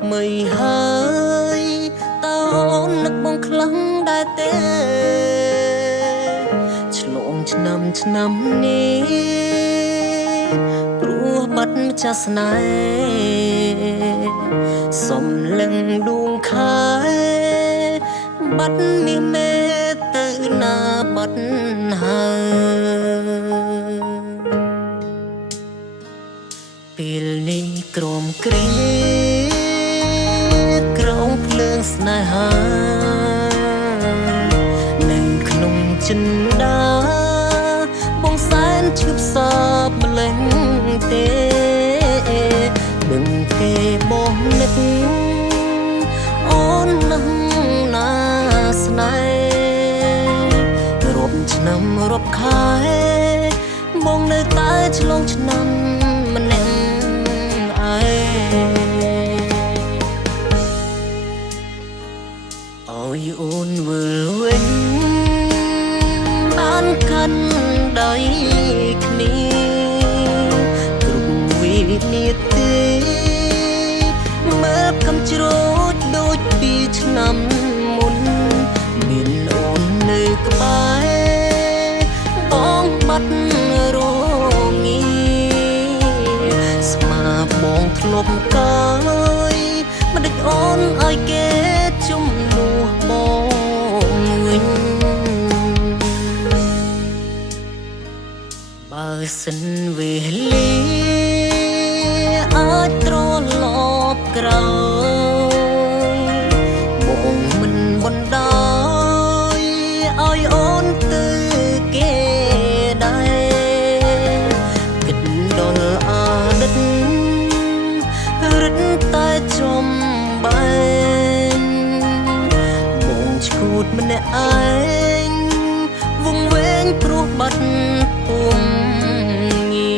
ក្មេងហើយតើអូននឹកបងខ្លាំងដែរទេឆ្លងឆ្នាំនេះព្រោះបាត់ម្ចាស់ស្នេហ៍សំលឹងដួងខែបាត់មាសមេទៅណាបាត់ហើយពេលនេះក្រំគ្រីក្រងភ្លើងស្នេហានៅក្នុងចិនដាបងសែនឈឺផ្សោតម្លេងទេដឹងទេបងនឹកអូននឹងណាស្នេហ៍រាប់ឆ្នាំរាប់ខែបងនៅតែឆ្លងឆ្នាំម្នាក់ឯងឲ្យអូនវិលវិញបានកាន់ដៃគ្នាគ្រប់វិនាទីមើលកំជ្រោចដូចពីឆ្នាំមុនមានអូននៅក្បែរបងបាត់រងាស្មាបងធ្លាប់កាយមិនដឹកអូនឲ្យគេជំនួសបងវិញបើសិនវេលាអាចត្រឡប់ក្រោយបងមិនបណ្ដោយឲ្យអូនទៅគេដែរគិតដល់អតីតរឹតតែចំបែងបងឈួតម្នាក់ឯងវង្វេងព្រោះបាត់ពុំងា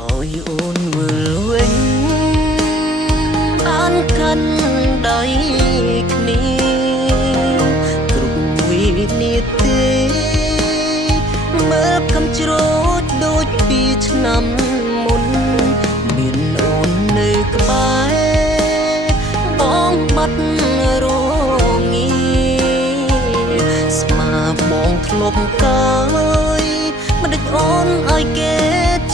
ឲ្យអូនវិលវិញបានកាន់ដៃគ្នាគ្រប់វិនាទីមើលកំជ្រោចដូចពីឆ្នាំមុនមានអូននៅក្បែរបងបាត់រងាស្មាបងធ្លាប់កាយមិនដឹកអូនឲ្យគេ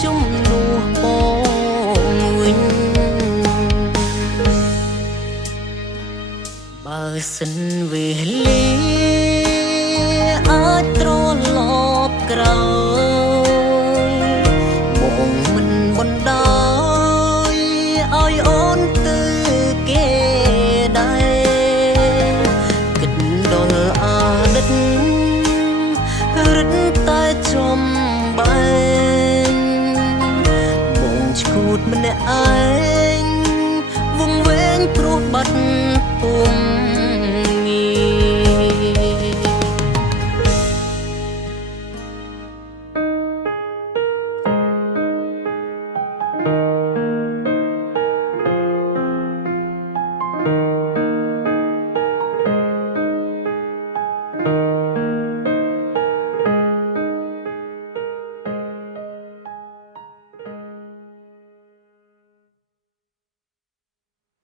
ជំនួសបងវិញបើសិនវេលាអាចត្រឡប់ក្រោយបងមិនបណ្ដោយឲ្យអូនទៅគេដែរគិតដល់អតីតរឹតតែចំបែងបងឈួតម្នាក់ឯង